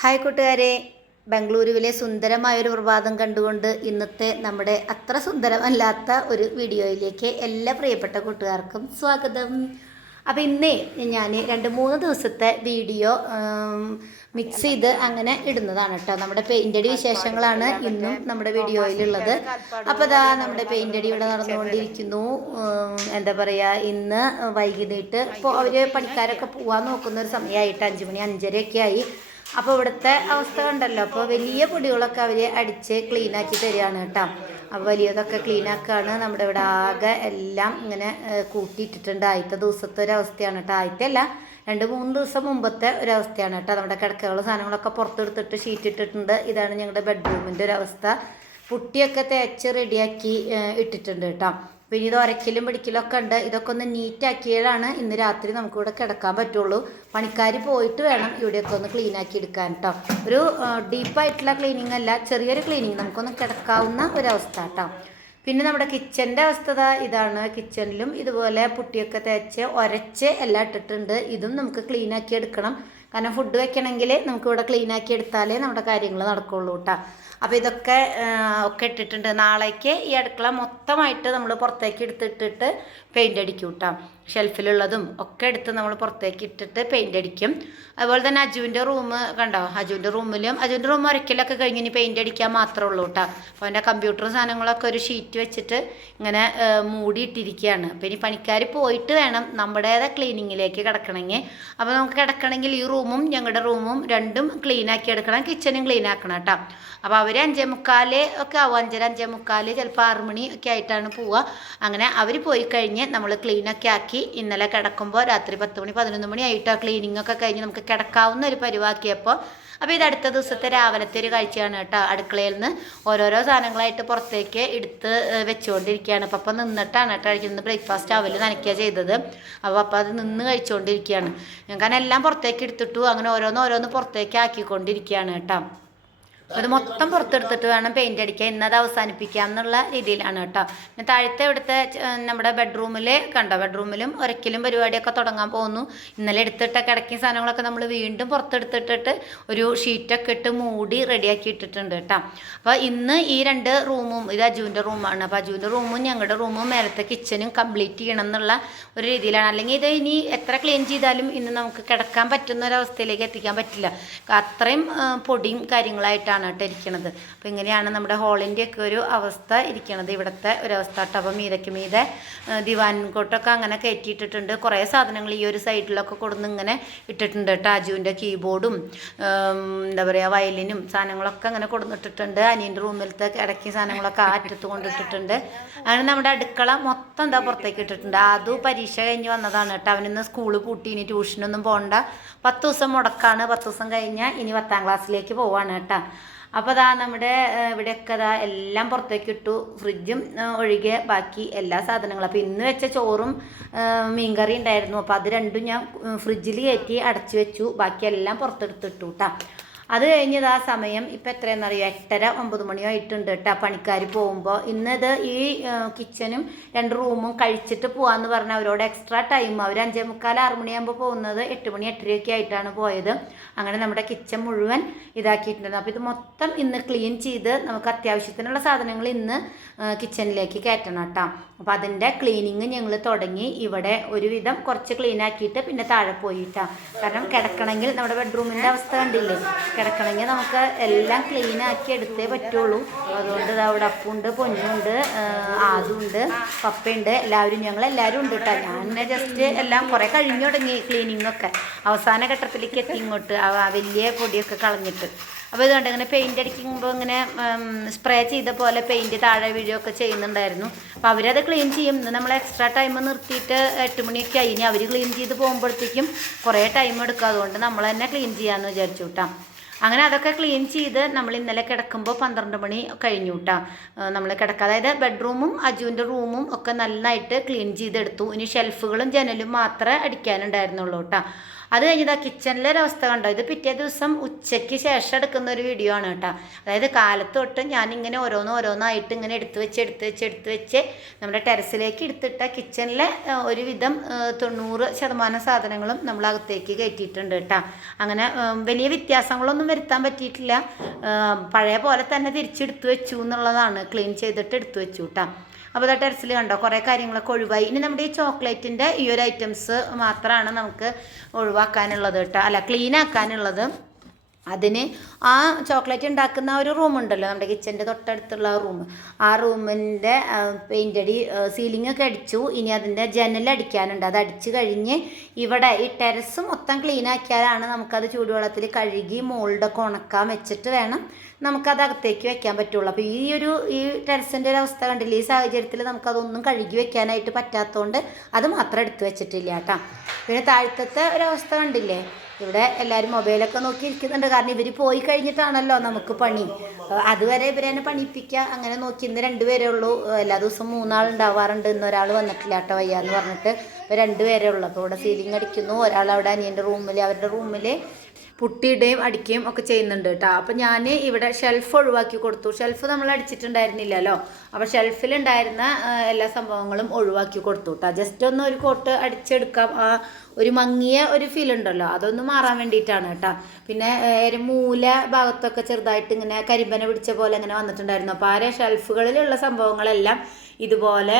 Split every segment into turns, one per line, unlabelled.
Hi കൂട്ടുകാരെ. ബംഗളൂരുവിലെ സുന്ദരമായൊരു പ്രഭാതം കണ്ടുകൊണ്ട് ഇന്നത്തെ നമ്മുടെ അത്ര സുന്ദരമല്ലാത്ത ഒരു വീഡിയോയിലേക്ക് എല്ലാ പ്രിയപ്പെട്ട കൂട്ടുകാർക്കും സ്വാഗതം. അപ്പോൾ ഇന്നേ ഞാൻ രണ്ട് മൂന്ന് ദിവസത്തെ വീഡിയോ മിക്സ് ചെയ്ത് അങ്ങനെ ഇടുന്നതാണ് കേട്ടോ. നമ്മുടെ പെയിന്റടി വിശേഷങ്ങളാണ് ഇന്നും നമ്മുടെ വീഡിയോയിലുള്ളത്. അപ്പോൾ ഇതാ നമ്മുടെ പെയിന്റടി ഇവിടെ നടന്നുകൊണ്ടിരിക്കുന്നു. എന്താ പറയുക ഇന്ന് വൈകുന്നേരിട്ട് ഇപ്പോൾ അവർ പണിക്കാരൊക്കെ പോകാൻ നോക്കുന്ന ഒരു സമയമായിട്ട് അഞ്ച് മണി അഞ്ചരയൊക്കെ ആയി. അപ്പോൾ ഇവിടുത്തെ അവസ്ഥ ഉണ്ടല്ലോ അപ്പോൾ വലിയ പൊടികളൊക്കെ അവർ അടിച്ച് ക്ലീനാക്കി തരികയാണ് കേട്ടോ. അപ്പോൾ വലിയതൊക്കെ ക്ലീൻ ആക്കുകയാണ് നമ്മുടെ ഇവിടെ ആകെ എല്ലാം ഇങ്ങനെ കൂട്ടിയിട്ടിട്ടുണ്ട്. ആദ്യത്തെ ദിവസത്തെ ഒരു അവസ്ഥയാണ് കേട്ടോ. ആദ്യത്തെ അല്ല രണ്ട് മൂന്ന് ദിവസം മുമ്പത്തെ ഒരവസ്ഥയാണ് കേട്ടോ. നമ്മുടെ കിടക്കകൾ സാധനങ്ങളൊക്കെ പുറത്തെടുത്തിട്ട് ഷീറ്റ് ഇട്ടിട്ടുണ്ട്. ഇതാണ് ഞങ്ങളുടെ ബെഡ്റൂമിന്റെ ഒരവസ്ഥ. പുട്ടിയൊക്കെ തേച്ച് റെഡിയാക്കി ഇട്ടിട്ടുണ്ട് കേട്ടോ. പിന്നെ ഇത് ഉരക്കലും പിടിക്കലും ഒക്കെ ഉണ്ട്. ഇതൊക്കെ ഒന്ന് നീറ്റാക്കിയാലാണ് ഇന്ന് രാത്രി നമുക്കിവിടെ കിടക്കാൻ പറ്റുള്ളൂ. പണിക്കാർ പോയിട്ട് വേണം ഇവിടെയൊക്കെ ഒന്ന് ക്ലീൻ ആക്കി എടുക്കാൻ കേട്ടോ ഒരു ഡീപ്പായിട്ടുള്ള ക്ലീനിങ് അല്ല ചെറിയൊരു ക്ലീനിങ് നമുക്കൊന്ന് കിടക്കാവുന്ന ഒരവസ്ഥ കേട്ടോ പിന്നെ നമ്മുടെ കിച്ചന്റെ അവസ്ഥ ഇതാണ്. കിച്ചണിലും ഇതുപോലെ പുട്ടിയൊക്കെ തേച്ച് ഉരച്ച് എല്ലാം ഇട്ടിട്ടുണ്ട്. ഇതും നമുക്ക് ക്ലീൻ ആക്കി എടുക്കണം. കാരണം ഫുഡ് വെക്കണമെങ്കിൽ നമുക്കിവിടെ ക്ലീൻ ആക്കി എടുത്താലേ നമ്മുടെ കാര്യങ്ങൾ നടക്കുള്ളൂ കേട്ടോ അപ്പോൾ ഇതൊക്കെ ഒക്കെ ഇട്ടിട്ടുണ്ട്. നാളേക്ക് ഈ അടുക്കള മൊത്തമായിട്ട് നമ്മൾ പുറത്തേക്ക് എടുത്തിട്ടിട്ട് പെയിന്റ് അടിക്കും കേട്ടോ ഷെൽഫിലുള്ളതും ഒക്കെ എടുത്ത് നമ്മൾ പുറത്തേക്ക് ഇട്ടിട്ട് പെയിന്റ് അടിക്കും. അതുപോലെ തന്നെ അജുവിന്റെ റൂം കണ്ടോ? അജുവിന്റെ റൂമിലും അജുവിന്റെ റൂം ഒരിക്കലൊക്കെ കഴിഞ്ഞ് ഇനി പെയിന്റ് അടിക്കാൻ മാത്രമേ ഉള്ളൂ കേട്ടോ അപ്പോൾ അവന്റെ കമ്പ്യൂട്ടറും സാധനങ്ങളൊക്കെ ഒരു ഷീറ്റ് വെച്ചിട്ട് ഇങ്ങനെ മൂടിയിട്ടിരിക്കുകയാണ്. അപ്പോൾ ഇനി പണിക്കാർ പോയിട്ട് വേണം നമ്മുടേതായ ക്ലീനിങ്ങിലേക്ക് കിടക്കണമെങ്കിൽ. അപ്പോൾ നമുക്ക് കിടക്കണമെങ്കിൽ ഈ റൂമും ഞങ്ങളുടെ റൂമും രണ്ടും ക്ലീൻ ആക്കി എടുക്കണം കിച്ചനും ക്ലീൻ ആക്കണം കേട്ടോ അപ്പോൾ അവർ അഞ്ചേ മുക്കാൽ ഒക്കെ ആവും. അഞ്ചര അഞ്ചേ മുക്കാൽ ചിലപ്പോൾ ആറ് മണി ഒക്കെ ആയിട്ടാണ് പോവുക. അങ്ങനെ അവർ പോയി കഴിഞ്ഞ് നമ്മൾ ക്ലീനൊക്കെ ആക്കി ഇന്നലെ കിടക്കുമ്പോൾ രാത്രി പത്ത് മണി പതിനൊന്ന് മണി ആയിട്ട് ക്ലീനിങ് ഒക്കെ കഴിഞ്ഞ് നമുക്ക് കിടക്കാവുന്ന ഒരു പരിവാക്കിയപ്പോൾ അപ്പോൾ ഇത് അടുത്ത ദിവസത്തെ രാവിലത്തെ ഒരു കാഴ്ചയാണ് കേട്ടോ അടുക്കളയിൽ നിന്ന് ഓരോരോ സാധനങ്ങളായിട്ട് പുറത്തേക്ക് എടുത്ത് വെച്ചുകൊണ്ടിരിക്കുകയാണ്. അപ്പോൾ അപ്പം നിന്നിട്ടാണ് കേട്ടോ കഴിക്കുന്നത് ബ്രേക്ക്ഫാസ്റ്റ് അവൽ നനയ്ക്കുക ചെയ്തത്. അപ്പോൾ അപ്പോൾ അത് നിന്ന് കഴിച്ചുകൊണ്ടിരിക്കുകയാണ്. കാരണം എല്ലാം പുറത്തേക്ക് എടുത്തിട്ടു. അങ്ങനെ ഓരോന്ന് ഓരോന്ന് പുറത്തേക്ക് ആക്കിക്കൊണ്ടിരിക്കുകയാണ് കേട്ടോ. അത് മൊത്തം പുറത്തെടുത്തിട്ട് വേണം പെയിന്റ് അടിക്കാൻ. ഇന്നത് അവസാനിപ്പിക്കാം എന്നുള്ള രീതിയിലാണ് കേട്ടോ. പിന്നെ താഴത്തെ ഇവിടുത്തെ നമ്മുടെ ബെഡ്റൂമിൽ കണ്ടോ? ബെഡ്റൂമിലും ഒരക്കിലും പരിപാടിയൊക്കെ തുടങ്ങാൻ പോകുന്നു. ഇന്നലെ എടുത്തിട്ട കിടക്കിയ സാധനങ്ങളൊക്കെ നമ്മൾ വീണ്ടും പുറത്തെടുത്തിട്ടിട്ട് ഒരു ഷീറ്റൊക്കെ ഇട്ട് മൂടി റെഡിയാക്കി ഇട്ടിട്ടുണ്ട് കേട്ടോ. അപ്പോൾ ഇന്ന് ഈ രണ്ട് റൂമും ഇത് അജുവിന്റെ റൂമാണ് അപ്പോൾ അജുവിന്റെ റൂമും ഞങ്ങളുടെ റൂമും മേലത്തെ കിച്ചനും കംപ്ലീറ്റ് ചെയ്യണം എന്നുള്ള ഒരു രീതിയിലാണ്. അല്ലെങ്കിൽ ഇത് ഇനി എത്ര ക്ലീൻ ചെയ്താലും ഇന്ന് നമുക്ക് കിടക്കാൻ പറ്റുന്ന ഒരു അവസ്ഥയിലേക്ക് എത്തിക്കാൻ പറ്റില്ല. അത്രയും പൊടിയും കാര്യങ്ങളായിട്ടാണ് കേട്ടോ ഇരിക്കണത്. അപ്പോൾ ഇങ്ങനെയാണ് നമ്മുടെ ഹോളിന്റെയൊക്കെ ഒരു അവസ്ഥ ഇരിക്കണത്. ഇവിടുത്തെ ഒരു അവസ്ഥ കേട്ടോ. അപ്പോൾ മീതയ്ക്ക് മീതെ ദിവാൻകോട്ടൊക്കെ ദിവാൻ കോട്ടൊക്കെ അങ്ങനെ കയറ്റിയിട്ടിട്ടുണ്ട്. കുറേ സാധനങ്ങൾ ഈ ഒരു സൈഡിലൊക്കെ കൊടുന്ന് ഇങ്ങനെ ഇട്ടിട്ടുണ്ട് കേട്ടോ. അജുവിന്റെ കീബോർഡും എന്താ പറയുക വയലിനും സാധനങ്ങളൊക്കെ അങ്ങനെ കൊടുന്നിട്ടിട്ടുണ്ട്. അനിയന്റെ റൂമിലത്തെ ഇടയ്ക്ക് സാധനങ്ങളൊക്കെ ആ അറ്റത്ത് കൊണ്ടിട്ടിട്ടുണ്ട്. അങ്ങനെ നമ്മുടെ അടുക്കള മൊത്തം എന്താ പുറത്തേക്ക് ഇട്ടിട്ടുണ്ട്. അതും പരീക്ഷ കഴിഞ്ഞ് വന്നതാണ് കേട്ടോ. അവനിന്ന് സ്കൂൾ പൂട്ടി. ഇനി ട്യൂഷനൊന്നും പോകണ്ട പത്ത് ദിവസം മുടക്കാണ്. പത്ത് ദിവസം കഴിഞ്ഞാൽ ഇനി പത്താം ക്ലാസ്സിലേക്ക് പോവാണ് കേട്ടോ. അപ്പോൾ അതാ നമ്മുടെ ഇവിടെയൊക്കെ അതാ എല്ലാം പുറത്തേക്ക് ഇട്ടു. ഫ്രിഡ്ജും ഒഴികെ ബാക്കി എല്ലാ സാധനങ്ങളും. അപ്പോൾ ഇന്ന് വെച്ച ചോറും മീൻകറി ഉണ്ടായിരുന്നു. അപ്പോൾ അത് രണ്ടും ഞാൻ ഫ്രിഡ്ജിൽ കയറ്റി അടച്ചു വെച്ചു. ബാക്കി എല്ലാം പുറത്തെടുത്തിട്ടു കേട്ടോ അത് കഴിഞ്ഞത് ആ സമയം ഇപ്പം എത്രയെന്നറിയോ എട്ടര ഒമ്പത് മണിയോ ആയിട്ടുണ്ട് കേട്ടോ പണിക്കാർ പോകുമ്പോൾ ഇന്നത് ഈ കിച്ചനും രണ്ട് റൂമും കഴിച്ചിട്ട് പോകാമെന്ന് പറഞ്ഞാൽ അവരോട് എക്സ്ട്രാ ടൈം അവർ അഞ്ചേ മുക്കാൽ ആറ് മണിയാകുമ്പോൾ പോകുന്നത് എട്ട് മണി എട്ടരയൊക്കെ ആയിട്ടാണ് പോയത്. അങ്ങനെ നമ്മുടെ കിച്ചൺ മുഴുവൻ ഇതാക്കിയിട്ടുണ്ട്. അപ്പോൾ ഇത് മൊത്തം ഇന്ന് ക്ലീൻ ചെയ്ത് നമുക്ക് അത്യാവശ്യത്തിനുള്ള സാധനങ്ങൾ ഇന്ന് കിച്ചണിലേക്ക് കയറ്റണം കേട്ടോ. അപ്പോൾ അതിന്റെ ക്ലീനിങ് ഞങ്ങൾ തുടങ്ങി. ഇവിടെ ഒരുവിധം കുറച്ച് ക്ലീൻ ആക്കിയിട്ട് പിന്നെ താഴെ പോയിട്ടാണ് കാരണം കിടക്കണമെങ്കിൽ നമ്മുടെ ബെഡ്റൂമിന്റെ അവസ്ഥ കണ്ടില്ലേ? കിടക്കണമെങ്കിൽ നമുക്ക് എല്ലാം ക്ലീൻ ആക്കി എടുത്തേ പറ്റുള്ളൂ. അതുകൊണ്ട് ഇത് അവിടെ അപ്പുണ്ട് പൊന്നുണ്ട് ആദുണ്ട് പപ്പയുണ്ട് എല്ലാവരും ഞങ്ങൾ എല്ലാവരും ഉണ്ട് കേട്ടോ ഞാൻ ജസ്റ്റ് എല്ലാം കുറേ കഴിഞ്ഞു തുടങ്ങി ക്ലീനിങ്ങൊക്കെ അവസാന ഘട്ടത്തിലേക്ക് എത്തി ഇങ്ങോട്ട് വലിയ പൊടിയൊക്കെ കളഞ്ഞിട്ട്. അപ്പോൾ ഇതുകൊണ്ട് ഇങ്ങനെ പെയിന്റ് അടിക്കുമ്പോൾ ഇങ്ങനെ സ്പ്രേ ചെയ്ത പോലെ പെയിന്റ് താഴെ വീഴുകയൊക്കെ ചെയ്യുന്നുണ്ടായിരുന്നു. അപ്പോൾ അവരത് ക്ലീൻ ചെയ്യും. നമ്മൾ എക്സ്ട്രാ ടൈം നിർത്തിയിട്ട് എട്ട് മണിയൊക്കെ ആയി. ഇനി അവർ ക്ലീൻ ചെയ്ത് പോകുമ്പോഴത്തേക്കും കുറേ ടൈം എടുക്കും. അതുകൊണ്ട് നമ്മൾ തന്നെ ക്ലീൻ ചെയ്യാമെന്ന് വിചാരിച്ചു കേട്ടോ അങ്ങനെ അതൊക്കെ ക്ലീൻ ചെയ്ത് നമ്മൾ ഇന്നലെ കിടക്കുമ്പോൾ പന്ത്രണ്ട് മണി കഴിഞ്ഞു കേട്ടോ നമ്മൾ കിടക്കുക അതായത് ബെഡ്റൂമും അജുവിന്റെ റൂമും ഒക്കെ നന്നായിട്ട് ക്ലീൻ ചെയ്തെടുത്തു. ഇനി ഷെൽഫുകളും ജനലും മാത്രമേ അടിക്കാനുണ്ടായിരുന്നുള്ളൂ കേട്ടോ അത് കഴിഞ്ഞിട്ട് കിച്ചണിലെ ഒരു അവസ്ഥ കണ്ടോ? ഇത് പിറ്റേ ദിവസം ഉച്ചയ്ക്ക് ശേഷം എടുക്കുന്ന ഒരു വീഡിയോ ആണ് കേട്ടോ. അതായത് കാലത്ത് തൊട്ട് ഇങ്ങനെ ഓരോന്ന് ഓരോന്നായിട്ട് ഇങ്ങനെ എടുത്ത് വെച്ച് എടുത്ത് വെച്ച് എടുത്ത് വെച്ച് നമ്മുടെ ടെറസിലേക്ക് എടുത്തിട്ട കിച്ചണിലെ ഒരുവിധം തൊണ്ണൂറ് ശതമാനം സാധനങ്ങളും നമ്മൾ അകത്തേക്ക് കയറ്റിയിട്ടുണ്ട് കേട്ടോ. അങ്ങനെ വലിയ വ്യത്യാസങ്ങളൊന്നും വരുത്താൻ പറ്റിയിട്ടില്ല. പഴയ പോലെ തന്നെ തിരിച്ചെടുത്ത് വെച്ചു എന്നുള്ളതാണ്. ക്ലീൻ ചെയ്തിട്ട് എടുത്തു വെച്ചു കേട്ടോ. അപ്പോൾ ഇതാ ടെറസിൽ കണ്ടോ കുറേ കാര്യങ്ങളൊക്കെ ഒഴിവായി. ഇനി നമ്മുടെ ഈ ചോക്ലേറ്റിന്റെ ഈ ഒരു ഐറ്റംസ് മാത്രമാണ് നമുക്ക് ഒഴിവാക്കാനുള്ളത് കേട്ടോ. അല്ല ക്ലീൻ ആക്കാനുള്ളത്. അതിന് ആ ചോക്ലേറ്റ് ഉണ്ടാക്കുന്ന ഒരു റൂം ഉണ്ടല്ലോ നമ്മുടെ കിച്ചന്റെ തൊട്ടടുത്തുള്ള ആ റൂം ആ റൂമിന്റെ പെയിന്റ് അടി സീലിംഗ് ഒക്കെ അടിച്ചു. ഇനി അതിന്റെ ജനൽ അടിക്കാനുണ്ട്. അത് അടിച്ച് കഴിഞ്ഞ് ഇവിടെ ഈ ടെറസ് മൊത്തം ക്ലീൻ ആക്കിയാലാണ് നമുക്കത് ചൂടുവെള്ളത്തിൽ കഴുകി മോൾഡൊക്കെ ഉണക്കാൻ വെച്ചിട്ട് വേണം നമുക്കത് അകത്തേക്ക് വെക്കാൻ പറ്റുള്ളൂ. അപ്പോൾ ഈ ഒരു ഈ ടെറസിന്റെ ഒരു അവസ്ഥ കണ്ടില്ല? ഈ സാഹചര്യത്തിൽ നമുക്കതൊന്നും കഴുകി വെക്കാനായിട്ട് പറ്റാത്തതുകൊണ്ട് അത് മാത്രം എടുത്തു വെച്ചിട്ടില്ല കേട്ടോ. പിന്നെ താഴത്തെ ഒരവസ്ഥ കണ്ടില്ലേ? ഇവിടെ എല്ലാവരും മൊബൈലൊക്കെ നോക്കി ഇരിക്കുന്നുണ്ട് കാരണം ഇവർ പോയി കഴിഞ്ഞിട്ടാണല്ലോ നമുക്ക് പണി. അതുവരെ ഇവരെ തന്നെ പണിപ്പിക്കുക. അങ്ങനെ നോക്കി ഇന്ന് രണ്ടുപേരേ ഉള്ളൂ. എല്ലാ ദിവസവും മൂന്നാൾ ഉണ്ടാവാറുണ്ട്. ഇന്ന് ഒരാൾ വന്നിട്ടില്ല കേട്ടോ വയ്യാന്ന് പറഞ്ഞിട്ട് ഇപ്പോൾ രണ്ടുപേരേ ഉള്ളൂ. അപ്പോൾ ഇവിടെ സീലിംഗ് അടിക്കുന്നു. ഒരാൾ അവിടെ അനിയന്റെ റൂമിൽ അവരുടെ റൂമിൽ പുട്ടിയിടുകയും അടിക്കുകയും ഒക്കെ ചെയ്യുന്നുണ്ട് കേട്ടോ. അപ്പോൾ ഞാൻ ഇവിടെ ഷെൽഫ് ഒഴിവാക്കി കൊടുത്തു. ഷെൽഫ് നമ്മൾ അടിച്ചിട്ടുണ്ടായിരുന്നില്ലല്ലോ. അപ്പോൾ ഷെൽഫിലുണ്ടായിരുന്ന എല്ലാ സംഭവങ്ങളും ഒഴിവാക്കി കൊടുത്തു കേട്ടോ. ജസ്റ്റ് ഒന്ന് ഒരു കോട്ട് അടിച്ചെടുക്കാം. ആ ഒരു മങ്ങിയ ഒരു ഫീൽ ഉണ്ടല്ലോ. അതൊന്ന് മാറാൻ വേണ്ടിയിട്ടാണ് കേട്ടോ. പിന്നെ ഒരു മൂല ഭാഗത്തൊക്കെ ചെറുതായിട്ട് ഇങ്ങനെ കരിമ്പന പിടിച്ച പോലെ ഇങ്ങനെ വന്നിട്ടുണ്ടായിരുന്നു. അപ്പോൾ ആ ഷെൽഫുകളിലുള്ള സംഭവങ്ങളെല്ലാം ഇതുപോലെ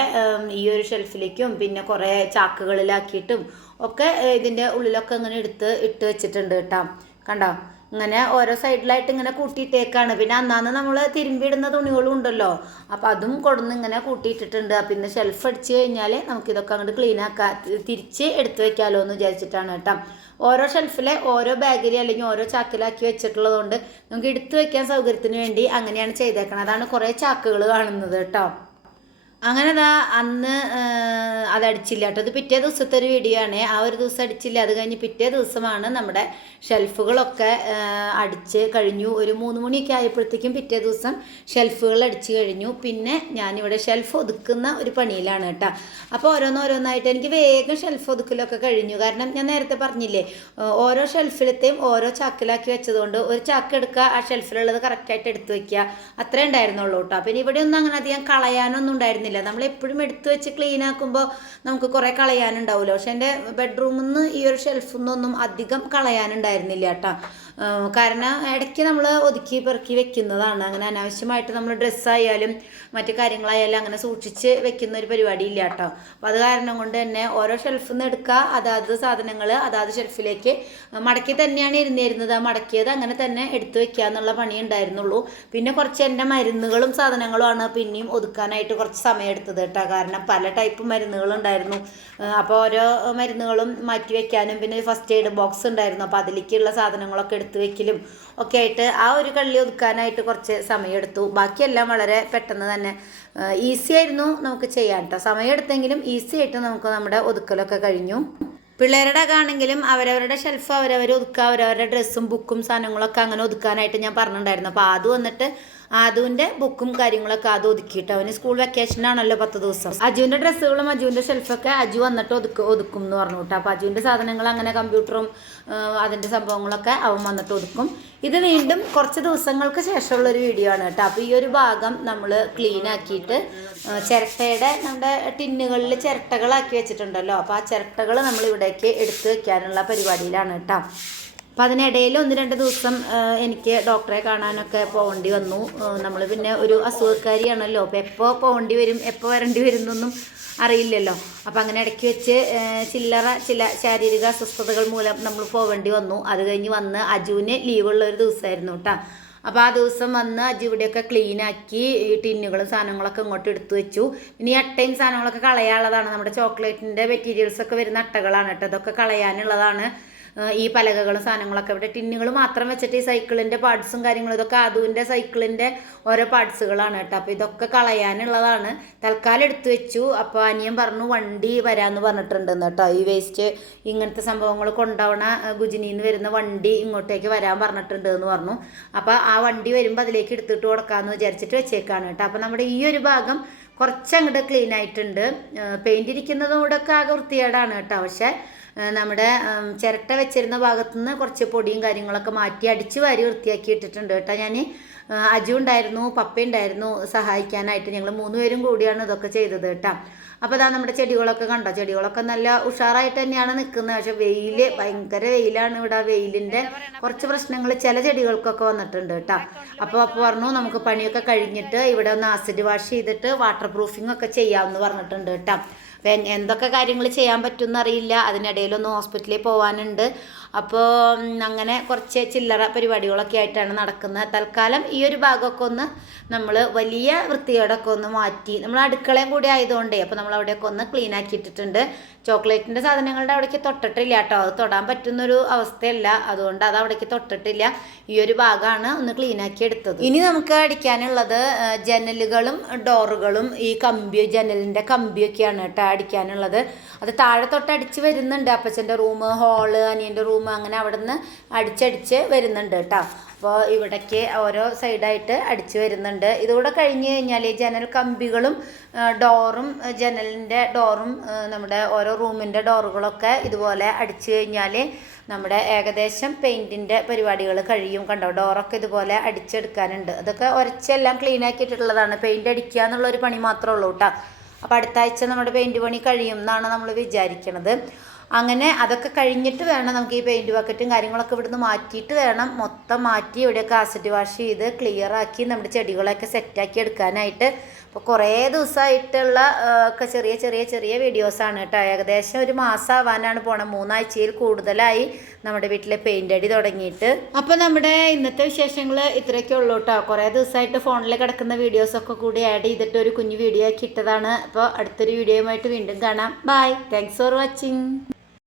ഈ ഒരു ഷെൽഫിലേക്കും പിന്നെ കുറേ ചാക്കുകളിലാക്കിയിട്ടും ഒക്കെ ഇതിന്റെ ഉള്ളിലൊക്കെ ഇങ്ങനെ എടുത്ത് ഇട്ട് വെച്ചിട്ടുണ്ട് കേട്ടോ. കണ്ടോ? ഇങ്ങനെ ഓരോ സൈഡിലായിട്ട് ഇങ്ങനെ കൂട്ടിയിട്ടേക്കാണ്. പിന്നെ അന്നാന്ന് നമ്മൾ തിരുമ്പിയിടുന്ന തുണികളും ഉണ്ടല്ലോ. അപ്പോൾ അതും കൊടുന്ന് ഇങ്ങനെ കൂട്ടിയിട്ടിട്ടുണ്ട്. അപ്പം ഇന്ന് ഷെൽഫ് അടിച്ച് കഴിഞ്ഞാൽ നമുക്കിതൊക്കെ അങ്ങോട്ട് ക്ലീൻ ആക്കാൻ തിരിച്ച് എടുത്തു വെക്കാമല്ലോ എന്ന് വിചാരിച്ചിട്ടാണ് കേട്ടോ. ഓരോ ഷെൽഫിലെ ഓരോ ബാഗിൽ അല്ലെങ്കിൽ ഓരോ ചാക്കിലാക്കി വെച്ചിട്ടുള്ളതുകൊണ്ട് നമുക്ക് എടുത്തു വെക്കാൻ സൗകര്യത്തിന് വേണ്ടി അങ്ങനെയാണ് ചെയ്തേക്കണം അതാണ് കുറേ ചാക്കുകൾ കാണുന്നത് കേട്ടോ. അങ്ങനെ ദാ അന്ന് അത് അടിച്ചില്ല കേട്ടോ. അത് പിറ്റേ ദിവസത്തെ ഒരു വീഡിയോ ആണ്. ആ ഒരു ദിവസം അടിച്ചില്ല. അത് കഴിഞ്ഞ് പിറ്റേ ദിവസമാണ് നമ്മുടെ ഷെൽഫുകളൊക്കെ അടിച്ച് കഴിഞ്ഞു. ഒരു മൂന്ന് മണിയൊക്കെ ആയപ്പോഴത്തേക്കും പിറ്റേ ദിവസം ഷെൽഫുകൾ അടിച്ച് കഴിഞ്ഞു. പിന്നെ ഞാനിവിടെ ഷെൽഫ് ഒതുക്കുന്ന ഒരു പണിയിലാണ് കേട്ടോ. അപ്പോൾ ഓരോന്നോരോന്നായിട്ട് എനിക്ക് വേഗം ഷെൽഫ് ഒതുക്കലൊക്കെ കഴിഞ്ഞു. കാരണം ഞാൻ നേരത്തെ പറഞ്ഞില്ലേ ഓരോ ഷെൽഫിലത്തെയും ഓരോ ചാക്കിലാക്കി വെച്ചതുകൊണ്ട് ഒരു ചാക്ക് എടുക്കുക ആ ഷെൽഫിലുള്ളത് കറക്റ്റായിട്ട് എടുത്ത് വയ്ക്കുക അത്രേ ഉണ്ടായിരുന്നുള്ളൂ കേട്ടോ. പിന്നെ ഇവിടെ ഒന്നും അങ്ങനെ അധികം കളയാനൊന്നും ഉണ്ടായിരുന്നില്ല. നമ്മൾ എപ്പോഴും എടുത്ത് വെച്ച് ക്ലീൻ ആക്കുമ്പോൾ നമുക്ക് കുറേ കളയാനുണ്ടാവുമല്ലോ പക്ഷെ എന്റെ ബെഡ്റൂമിൽ നിന്ന് ഈ ഒരു ഷെൽഫിൽ നിന്നൊന്നും അധികം കളയാനുണ്ടായിരുന്നില്ല കേട്ടോ കാരണം ഇടയ്ക്ക് നമ്മൾ ഒതുക്കി പെറുക്കി വെക്കുന്നതാണ്. അങ്ങനെ അനാവശ്യമായിട്ട് നമ്മൾ ഡ്രസ്സായാലും മറ്റു കാര്യങ്ങളായാലും അങ്ങനെ സൂക്ഷിച്ച് വെക്കുന്ന ഒരു പരിപാടി ഇല്ല കേട്ടോ. അപ്പോൾ അത് കാരണം കൊണ്ട് തന്നെ ഓരോ ഷെൽഫിൽ നിന്ന് എടുക്കുക അതാത് സാധനങ്ങൾ അതാത് ഷെൽഫിലേക്ക് മടക്കി തന്നെയാണ് ഇരുന്നിരുന്നത്. മടക്കിയത് അങ്ങനെ തന്നെ എടുത്തു വെക്കുക എന്നുള്ള പണി ഉണ്ടായിരുന്നുള്ളൂ. പിന്നെ കുറച്ച് എന്റെ മരുന്നുകളും സാധനങ്ങളുമാണ് പിന്നെയും ഒതുക്കാനായിട്ട് കുറച്ച് സമയം എടുത്തത് കേട്ടോ. കാരണം പല ടൈപ്പ് മരുന്നുകളുണ്ടായിരുന്നു അപ്പോൾ ഓരോ മരുന്നുകളും മാറ്റി വെക്കാനും പിന്നെ ഫസ്റ്റ് എയ്ഡ് ബോക്സ് ഉണ്ടായിരുന്നു. അപ്പോൾ അതിലേക്കുള്ള സാധനങ്ങളൊക്കെ എടുത്തു വെക്കലും ഒക്കെ ആയിട്ട് ആ ഒരു കള്ളി ഒതുക്കാനായിട്ട് കുറച്ച് സമയമെടുത്തു ബാക്കിയെല്ലാം വളരെ പെട്ടെന്ന് തന്നെ ഈസി ആയിരുന്നു നമുക്ക് ചെയ്യാൻ കേട്ടോ സമയമെടുത്തെങ്കിലും ഈസി ആയിട്ട് നമുക്ക് നമ്മുടെ ഒതുക്കലൊക്കെ കഴിഞ്ഞു. പിള്ളേരുടെ ആണെങ്കിലും അവരവരുടെ ഷെൽഫ് അവരവർ ഒതുക്കുക അവരവരുടെ ഡ്രസ്സും ബുക്കും സാധനങ്ങളൊക്കെ അങ്ങനെ ഒതുക്കാനായിട്ട് ഞാൻ പറഞ്ഞിട്ടുണ്ടായിരുന്നു. അപ്പോൾ അത് വന്നിട്ട് ആദുവിന്റെ ബുക്കും കാര്യങ്ങളൊക്കെ അത് ഒതുക്കിയിട്ട്. അവന് സ്കൂൾ വെക്കേഷൻ ആണല്ലോ പത്ത് ദിവസം. അജുവിന്റെ ഡ്രസ്സുകളും അജുവിന്റെ ഷെൽഫൊക്കെ അജു വന്നിട്ട് ഒതുക്കും ഒതുക്കും എന്ന് പറഞ്ഞു കേട്ടോ. അപ്പോൾ അജുവിന്റെ സാധനങ്ങൾ അങ്ങനെ കമ്പ്യൂട്ടറും അതിന്റെ സംഭവങ്ങളൊക്കെ അവൻ വന്നിട്ട് ഒതുക്കും. ഇത് വീണ്ടും കുറച്ച് ദിവസങ്ങൾക്ക് ശേഷമുള്ള ഒരു വീഡിയോ ആണ് കേട്ടോ. അപ്പോൾ ഈ ഒരു ഭാഗം നമ്മൾ ക്ലീൻ ആക്കിയിട്ട് ചിരട്ടയുടെ നമ്മുടെ ടിന്നുകളിൽ ചിരട്ടകളാക്കി വെച്ചിട്ടുണ്ടല്ലോ. അപ്പോൾ ആ ചിരട്ടകൾ നമ്മൾ ഇവിടേക്ക് എടുത്ത് വെക്കാനുള്ള പരിപാടിയിലാണ് കേട്ടോ. അപ്പം അതിനിടയിൽ ഒന്ന് രണ്ട് ദിവസം എനിക്ക് ഡോക്ടറെ കാണാനൊക്കെ പോകേണ്ടി വന്നു. നമ്മൾ പിന്നെ ഒരു അസുഖക്കാരിയാണല്ലോ. അപ്പോൾ എപ്പോൾ പോകേണ്ടി വരും എപ്പോൾ വരേണ്ടി വരുന്നൊന്നും അറിയില്ലല്ലോ. അപ്പം അങ്ങനെ ഇടയ്ക്ക് വെച്ച് ചില്ലറ ചില ശാരീരിക അസ്വസ്ഥതകൾ മൂലം നമ്മൾ പോകേണ്ടി വന്നു. അത് കഴിഞ്ഞ് വന്ന് അജുവിന് ലീവുള്ള ഒരു ദിവസമായിരുന്നു കേട്ടോ. അപ്പോൾ ആ ദിവസം വന്ന് അജു ഇവിടെയൊക്കെ ക്ലീൻ ആക്കി ഈ ടിന്നുകളും സാധനങ്ങളൊക്കെ ഇങ്ങോട്ട് എടുത്തു വെച്ചു. ഇനി അട്ടയും സാധനങ്ങളൊക്കെ കളയാനുള്ളതാണ്. നമ്മുടെ ചോക്ലേറ്റിന്റെ മെറ്റീരിയൽസ് ഒക്കെ വരുന്ന അട്ടകളാണ് കേട്ടോ. ഇതൊക്കെ കളയാനുള്ളതാണ്. ഈ പലകകളും സാധനങ്ങളൊക്കെ ഇവിടെ ടിന്നുകൾ മാത്രം വെച്ചിട്ട് ഈ സൈക്കിളിന്റെ പാർട്സും കാര്യങ്ങളും ഇതൊക്കെ അതുവിന്റെ സൈക്കിളിന്റെ ഓരോ പാർട്സുകളാണ് കേട്ടോ. അപ്പോൾ ഇതൊക്കെ കളയാനുള്ളതാണ്. തൽക്കാലം എടുത്തു വെച്ചു. അപ്പോൾ അനിയൻ പറഞ്ഞു വണ്ടി വരാമെന്ന് പറഞ്ഞിട്ടുണ്ടെന്ന് കേട്ടോ. ഈ വേസ്റ്റ് ഇങ്ങനത്തെ സംഭവങ്ങൾ കൊണ്ടുപോകണ ഗുജിനിയിൽ നിന്ന് വരുന്ന വണ്ടി ഇങ്ങോട്ടേക്ക് വരാൻ പറഞ്ഞിട്ടുണ്ട് എന്ന് പറഞ്ഞു. അപ്പോൾ ആ വണ്ടി വരുമ്പോൾ അതിലേക്ക് എടുത്തിട്ട് കൊടുക്കാമെന്ന് വിചാരിച്ചിട്ട് വെച്ചേക്കാണ് കേട്ടോ. അപ്പോൾ നമ്മുടെ ഈ ഒരു ഭാഗം കുറച്ചങ്ങോട്ട് ക്ലീൻ ആയിട്ടുണ്ട്. പെയിന്റ് ഇരിക്കുന്നതും കൂടെ ഒക്കെ ആകെ വൃത്തികേടാണ് കേട്ടോ. പക്ഷേ നമ്മുടെ ചിരട്ട വെച്ചിരുന്ന ഭാഗത്തുനിന്ന് കുറച്ച് പൊടിയും കാര്യങ്ങളൊക്കെ മാറ്റി അടിച്ച് വാരി വൃത്തിയാക്കി ഇട്ടിട്ടുണ്ട് കേട്ടോ ഞാൻ അജു ഉണ്ടായിരുന്നു പപ്പ ഉണ്ടായിരുന്നു സഹായിക്കാനായിട്ട്. ഞങ്ങൾ മൂന്നുപേരും കൂടിയാണ് ഇതൊക്കെ ചെയ്തത് കേട്ടോ. അപ്പോൾ അതാ നമ്മുടെ ചെടികളൊക്കെ കണ്ടോ? ചെടികളൊക്കെ നല്ല ഉഷാറായിട്ട് തന്നെയാണ് നിൽക്കുന്നത്. പക്ഷെ വെയിൽ ഭയങ്കര വെയിലാണ് ഇവിടെ വെയിലിന്റെ കുറച്ച് പ്രശ്നങ്ങൾ ചില ചെടികൾക്കൊക്കെ വന്നിട്ടുണ്ട് കേട്ടോ. അപ്പോൾ അപ്പോൾ പറഞ്ഞു നമുക്ക് പണിയൊക്കെ കഴിഞ്ഞിട്ട് ഇവിടെ ഒന്ന് ആസിഡ് വാഷ് ചെയ്തിട്ട് വാട്ടർ പ്രൂഫിംഗ് ഒക്കെ ചെയ്യാമെന്ന് പറഞ്ഞിട്ടുണ്ട് കേട്ടോ. അപ്പോൾ എൻ- എന്തൊക്കെ കാര്യങ്ങൾ ചെയ്യാൻ പറ്റുമെന്നറിയില്ല അതിനിടയിലൊന്ന് ഹോസ്പിറ്റലിൽ പോകാനുണ്ട് അപ്പോൾ അങ്ങനെ കുറച്ച് ചില്ലറ പരിപാടികളൊക്കെ ആയിട്ടാണ് നടക്കുന്നത്. തൽക്കാലം ഈ ഒരു ഭാഗമൊക്കെ ഒന്ന് നമ്മൾ വലിയ വൃത്തിയോടൊക്കെ ഒന്ന് മാറ്റി നമ്മൾ അടുക്കളയും കൂടി ആയതുകൊണ്ടേ അപ്പോൾ നമ്മൾ അവിടെയൊക്കെ ഒന്ന് ക്ലീൻ ആക്കി ഇട്ടിട്ടുണ്ട് ചോക്ലേറ്റിന്റെ സാധനങ്ങളുടെ അവിടേക്ക് തൊട്ടിട്ടില്ല കേട്ടോ. അത് തൊടാൻ പറ്റുന്നൊരു അവസ്ഥയല്ല. അതുകൊണ്ട് അത് അവിടേക്ക് തൊട്ടിട്ടില്ല. ഈ ഒരു ഭാഗമാണ് ഒന്ന് ക്ലീൻ ആക്കി എടുത്തത്. ഇനി നമുക്ക് അടിക്കാനുള്ളത് ജനലുകളും ഡോറുകളും ഈ കമ്പി ജനലിന്റെ കമ്പിയൊക്കെയാണ് കേട്ടോ അടിക്കാനുള്ളത്. അത് താഴെ തൊട്ട് അടിച്ച് വരുന്നുണ്ട് അപ്പച്ചന്റെ റൂം. ഹാൾ അനിയന്റെ റൂം അങ്ങനെ അവിടെ നിന്ന് അടിച്ചടിച്ച് വരുന്നുണ്ട് കേട്ടോ. അപ്പോൾ ഇവിടേക്ക് ഓരോ സൈഡായിട്ട് അടിച്ച് വരുന്നുണ്ട്. ഇതുകൂടെ കഴിഞ്ഞ് കഴിഞ്ഞാൽ ജനൽ കമ്പികളും ഡോറും ജനലിന്റെ ഡോറും നമ്മുടെ ഓരോ റൂമിന്റെ ഡോറുകളൊക്കെ ഇതുപോലെ അടിച്ച് കഴിഞ്ഞാൽ നമ്മുടെ ഏകദേശം പെയിന്റിന്റെ പരിപാടികൾ കഴിയും കണ്ടോ. ഡോറൊക്കെ ഇതുപോലെ അടിച്ചെടുക്കാനുണ്ട്. അതൊക്കെ ഒരച്ചെല്ലാം ക്ലീൻ ആക്കിയിട്ടുള്ളതാണ്. പെയിന്റ് അടിക്കുക എന്നുള്ളൊരു പണി മാത്രമേ ഉള്ളൂ കേട്ടോ. അപ്പോൾ അടുത്ത ആഴ്ച നമ്മുടെ പെയിന്റ് പണി കഴിയും എന്നാണ് നമ്മൾ വിചാരിക്കുന്നത് അങ്ങനെ അതൊക്കെ കഴിഞ്ഞിട്ട് വേണം നമുക്ക് ഈ പെയിന്റ് ബക്കറ്റും കാര്യങ്ങളൊക്കെ ഇവിടുന്ന് മാറ്റിയിട്ട് വേണം മൊത്തം മാറ്റി ഇവിടെയൊക്കെ ആസിഡ് വാഷ് ചെയ്ത് ക്ലിയർ ആക്കി നമ്മുടെ ചെടികളൊക്കെ സെറ്റാക്കി എടുക്കാനായിട്ട്. അപ്പോൾ കുറേ ദിവസമായിട്ടുള്ള ഒക്കെ ചെറിയ ചെറിയ ചെറിയ വീഡിയോസാണ് കേട്ടോ. ഏകദേശം ഒരു മാസം ആവാനാണ് പോണത് മൂന്നാഴ്ചയിൽ കൂടുതലായി നമ്മുടെ വീട്ടിലെ പെയിന്റ് അടി തുടങ്ങിയിട്ട്. അപ്പോൾ നമ്മുടെ ഇന്നത്തെ വിശേഷങ്ങൾ ഇത്രയൊക്കെ ഉള്ളൂ കേട്ടോ. കുറേ ദിവസമായിട്ട് ഫോണിൽ കിടക്കുന്ന വീഡിയോസൊക്കെ കൂടി ആഡ് ചെയ്തിട്ട് ഒരു കുഞ്ഞു വീഡിയോ ആക്കി ഇട്ടതാണ്. അപ്പോൾ അടുത്തൊരു വീഡിയോയുമായിട്ട് വീണ്ടും കാണാം. Bye thanks for watching